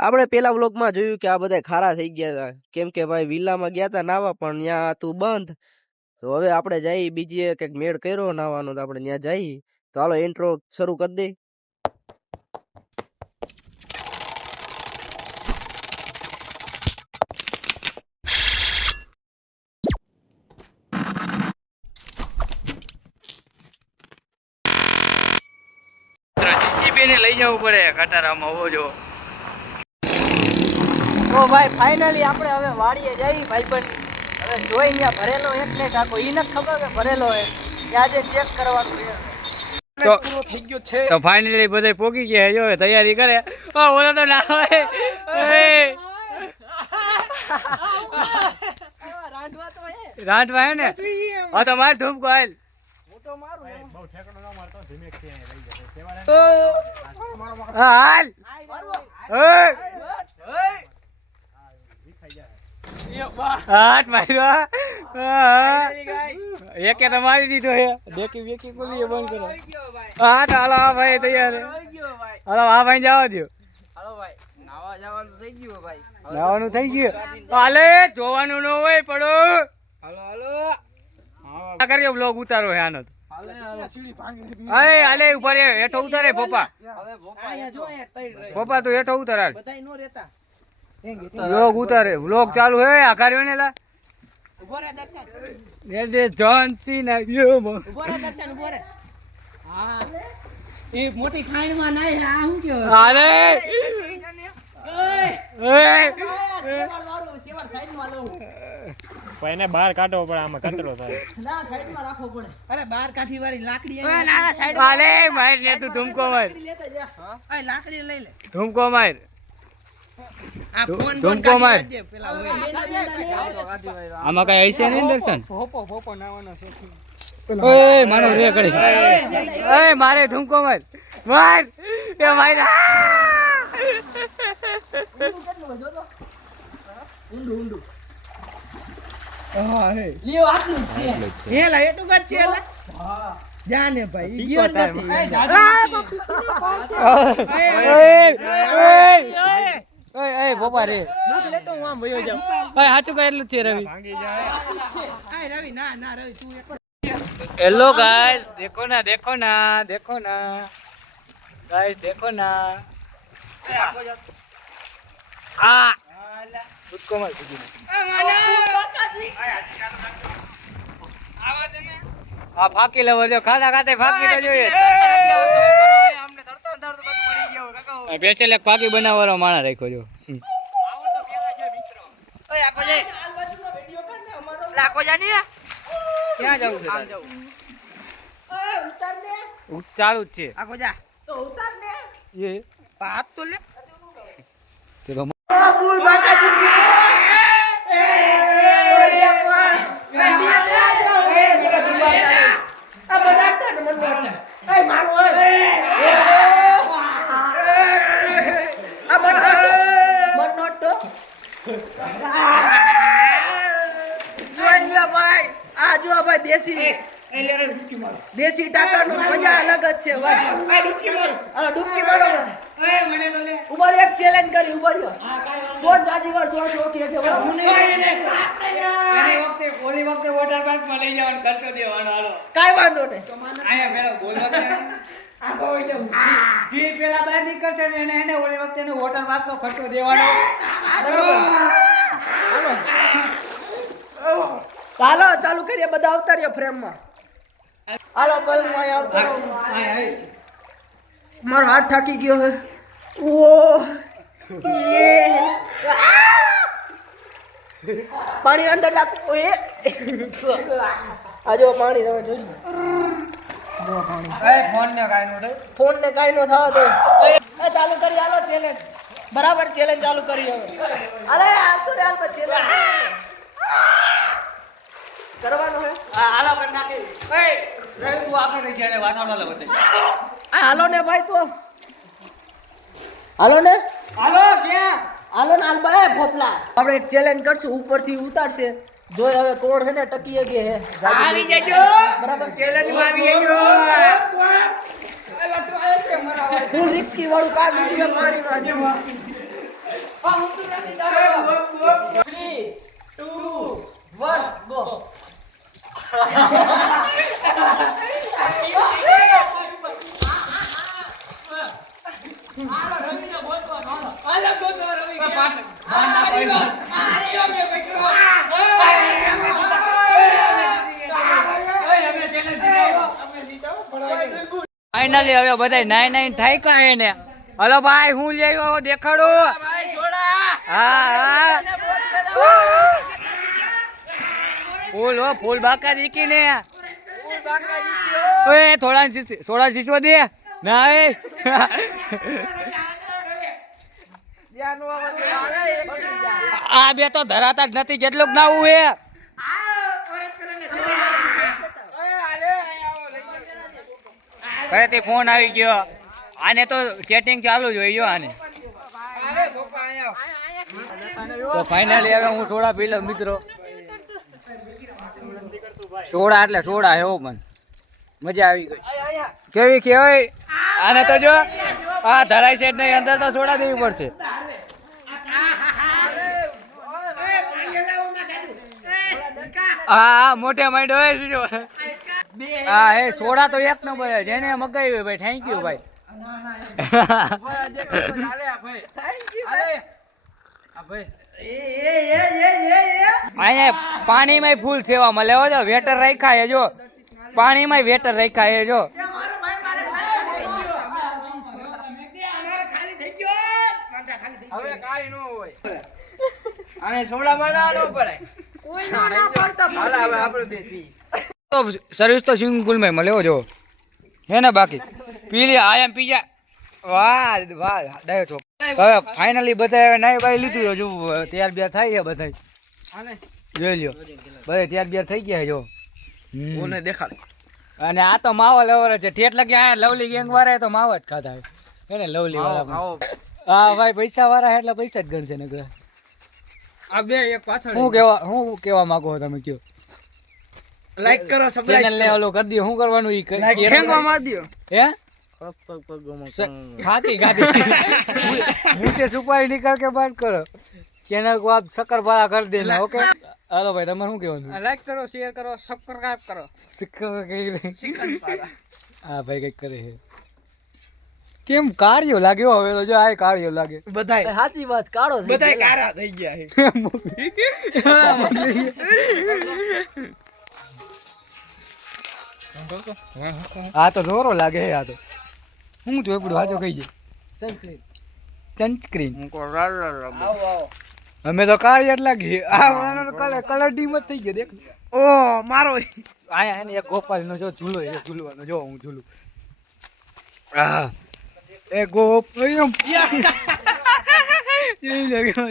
આપણે પેલા વ્લોગમાં જોયું કે આ બધા ખારા થઈ ગયા હતા, કેમ કે ભાઈ વિલામાં ગયા હતા નાવા, પણ ત્યાં હતું બંધ. તો હવે આપણે જઈ બીજી કંઈક મેળ કર્યો નાવાનો, તો આપણે ત્યાં જઈ. તો હાલો ઇન્ટ્રો શરૂ કરી દે. જીસીબી ને લઈ જવું પડે કટારામાં હોવો જો. તો ભાઈ ફાઇનલી આપણે હવે વાડીએ જઈ ભાઈબંધ. હવે જોઈ ત્યાં ભરેલો એક ને કાકો ઈ નથી ખબર કે ભરેલો હે, કે આજે ચેક કરવાનું છે. તો પૂરો થઈ ગયો છે. તો ફાઇનલી બધા પોકી ગયા જો તૈયારી કરે. ઓલા તો ના આવે રાંટવા હે ને. હા તો માર ધૂમકો હાલ. હું તો મારું બહુ ઠેકડો ન મારતો, ધીમેક થી લઈ જાય. હાલ હાથ માર્યો. એકે તો મારી દીધો હે. દેખી વેકી ખોલી બંધ કરો. હા તો હાલો આ ભાઈ તૈયાર. હાલો આ ભાઈ જવા દો. હાલો ભાઈ નાવા જવાનું થઈ ગયું ભાઈ. નાવાનું થઈ ગયું. હાલે જોવાનું ન હોય પડો. હાલો હાલો આ કર્યો બ્લોગ ઉતારો હે આનો. હાલે હાલે સીડી ભાંગી. હાલે ઉપર હેઠો ઉતારે પપ્પા. હવે ભોપા અહીંયા જો અહીંયા તઈ રહે. પપ્પા તું હેઠો ઉતાર હાલ. બધાય નો રહેતા. વ્લોગ ઉતારે. વ્લોગ ચાલુ હે આ કર્યો ને લા. ઉભો રે દર્શન. દે જોન સીના યો ઉભો રે દર્શન ઉભો રે. હા એ મોટી ખાઈણમાં નાય આ હું કયો. હાલે સેવર સાઈડમાં લઉં. એને બહાર કાઢવો પડે, આમાં કચરો થાય. ના સાઈડમાં રાખવો પડે. અરે બહાર કાઠી વાળી લાકડી ના ના સાઈડ. હાલે માર ને તું ધૂમકો માર. લેતા જા. હા એ લાકડી લઈ લે. ધૂમકો માર. આ ફોન ધૂમકો માર. પેલા હોય. આમાં કઈ હશે નહીં દર્શન. ભોપો નાવાનો શોખીન. ઓય માનો રે કરી. ઓય મારે ધૂમકો માર. માર એ માર. કેટલું જો તો ઊંડું હા હે લ્યો આટલું જ છે. હેલા એટલું જ છે હેલા. હા જાને ભાઈ ગયો નથી. એ જાજા ઓય બોપા રે. દૂધ લેતો હું આમ ભયો જાઉં. ભાઈ સાચું કઈ એટલું જ છે રવિ. ભાંગી જાય. આ રવિ ના રવિ તું એક. हेलो गाइस, देखो ना देखो ना देखो ना गाइस, देखो ना आ उसको मत आ फाकी लेવો જો ખાડા ખાતે ફાકી તો જોઈએ. અમને તડતો પડી ગયો કાકા. સ્પેશિયલ એક ફાકી બનાવવાનો માણા રાખ્યો જો. આવો તો પેલા છે મિત્રો. ઓય આકો જાય આ બાજુનો વિડિયો કર ને અમારો. લાકો જાની ક્યાં જાવું છે? આમ જાવું. ઓય ઉતાર ને. ચાલુ જ છે. આકો જા. તો ઉતાર ને. એ હાથ તો લે. તે તો બુલ બાકાજી કે. ઓય પર. આ બધા ટાટ મન મન. એ મારો ઓય. આ મન નોટ તો. જોઈ ભાઈ આ જો ભાઈ દેશી દેશી ટાકાનો મજા અલગ જ છે ભાઈ. આ ડૂબકી મારો. આ ડૂબકી મારો. એ મને તો લે. ઉભા એક ચેલેન્જ કરી ઉભા જો. કોણ જાજી વાર 100 કે હું નહીં. આની વખતે ઓલી વખતે વોટર પાર્ક માં લઈ જવાનું કરતો દેવાનો હાલો. કાઈ વાંધો નહીં. આયા પેલા બોલવા દે. આ કોઈ જો જે પેલા બાર નીકળશે ને એને ઓલી વખતે ને વોટર પાર્ક નો ખર્ચો દેવાનો. બરાબર. હાલો ચાલુ કરીએ બધા અવતાર્યો ફ્રેમ માં. હાલો ભાઈ હું અહીંયા આવતો. મારો હાથ થાકી ગયો હે. ઓ યે પાણી અંદર નાખો. એ આ જો પાણી તમે જોઈ લો. જો પાણી. ફોન ને કાઈ નો થવા દો. ચાલુ કરી હાલો ચેલેન્જ. બરાબર ચેલેન્જ ચાલુ કરી હવે. અરે આવતો રે હાલ પર ચેલેન્જ કરવાનો હે. હાલો કર નાખી. એ રવિ તું આગળ રહી જાય વાતાવરણ લે બધે. આ હાલો ને ભાઈ તો હાલો ને. હાલો ક્યાં? હાલો ને હાલ ભાઈ ભોપલા. આપણે એક ચેલેન્જ કરશું ઉપરથી ઉતારશે. જોઈ હવે કોણ છે ને ટકી કે હે. આવી જજો. બરાબર ચેલેન્જ માં આવી જજો. ફૂલ રિસ્કી વાળું કામ લીધું પાણીમાં. 3 2 1 ગો. ફાઇનલી હવે બધા 9 થાય કાંઈ ને. હલો ભાઈ હું લઈ આવ્યો દેખાડો. હા ફૂલ બાકા જીકી ને. ઓય થોડા શીશો દે ના એ. આ બે તો ધરાતા જ નથી જેટલું નાવું હે. ઘરેથી ફોન આવી ગયો. આને તો ચેટિંગ ચાલુ જ હોય આને. તો ફાઇનલી હવે હું સોડા પી લઉં મિત્રો. સોડા એટલે સોડા એવો પણ મજા આવી ગઈ. કેવી કેવાય આને તો જો આ ધરાઈ સેટ ની અંદર તો સોડા દેવી પડશે. હા મોટે માંડો હોય. હા એ સોડા તો એક નંબર છે. જેને મગાવી હોય ભાઈ થેન્ક યુ ભાઈ. અહીંયા પાણીમાં ફૂલ સેવા મળે હો. વેટર રાખ્યા જો પાણીમાં વેટર રાખ્યા જો. હવે કાઈ ન હોય. આને સોડા બનાવવાનો પડે. કોઈ ના પડતા. હાલ હવે આપણે બે પી. તો સર્વિસ તો સ્વિમિંગ પુલ માં મળ્યો જો હે ને. બાકી પી લે આયમ પી જા. વાહ ડાયો છો. હવે ફાઇનલી બધા નાઈ બાઈ લીધું જો તૈયાર બેર થાય છે બધા. જોઈ લ્યો બધા તૈયાર બેર થઈ ગયા જો. ઓને દેખાડ. અને આ તો માવો લેવાનો છે. ઠેઠ લગ્યા લવલી ગેંગ વાળા તો માવો જ ખાતા હે ને. લવલી વાળા હા ભાઈ પૈસા વાળા એટલે પૈસા જ ગણશે ને. આ બે એક પાછળ હું કેવા માંગો તમે કયો. લાઈક કરો સબસ્ક્રાઇબ ચેનલ ને ઓલો કરી દયો. શું કરવાનું ઈ છેંગવા માર દયો. હે खाती मुझसे सुपारी निकाल के बात करो. चैनल को आप शक्करपारा कर देना. ओके हेलो भाई તમારે શું કહેવાનું. લાઈક કરો શેર કરો સબસ્ક્રાઇબ કરો. શક્કરપારા હા ભાઈ કઈક કરે છે. કેમ કાર્યો લાગ્યો હવે જો આ કાર્યો લાગે બધાય. સાચી વાત કાળો થઈ બધાય કારા થઈ ગયા છે. આ તો રોરો લાગે છે. આ તો હું તો એપડું હાજો કહી જાય. સનસ્ક્રીન અમે તો કાળી જ લાગી. આ કલર ડીમ જ થઈ ગયો દેખ. ઓ મારો આયા એને એક ગોપાલ નો જો ઝૂલો છે. ઝૂલવાનો જો હું ઝૂલું. આ એ ગોપ એમ એ લાગ્યો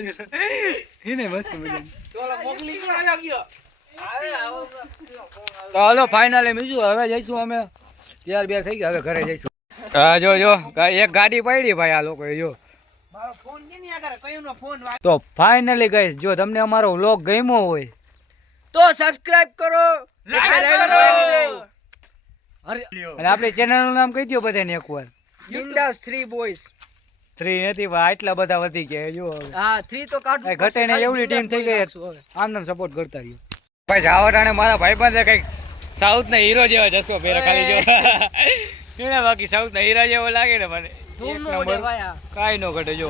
એને મસ્ત મજા. ચોલો મોકલી તો આ ગયો. તો હાલો ફાઇનલી બીજું હવે જઈશું અમે. તૈયાર બેર થઈ ગયા હવે ઘરે જઈશું. હા જો એક ગાડી પડી ભાઈ આ લોકો જો. મારો ફોન કેની આગળ કયુંનો ફોન. તો ફાઇનલી ગાઈસ જો તમને અમારો વ્લોગ ગમ્યો હોય તો સબસ્ક્રાઇબ કરો લાઈક કરો. અને આપણી ચેનલ નું નામ કહી દો બધાને એકવાર. બિંદાસ 3 બોયઝ. 3 નથી ભાઈ આટલા બધા વધી ગયા જો. હા 3 તો કાઢું. ઘટે ને એવડી ટીમ થઈ ગઈ. આમ નામ સપોર્ટ કરતા રહ્યો ભાઈ. જાવટાણે મારા ભાઈબંધે કઈક સાઉથ ના હીરો જેવા જશો પેલા ખાલી જો. બાકી સાઉથ ના હીરા જેવો લાગે ને મને. કાઈ નો ઘટે જો.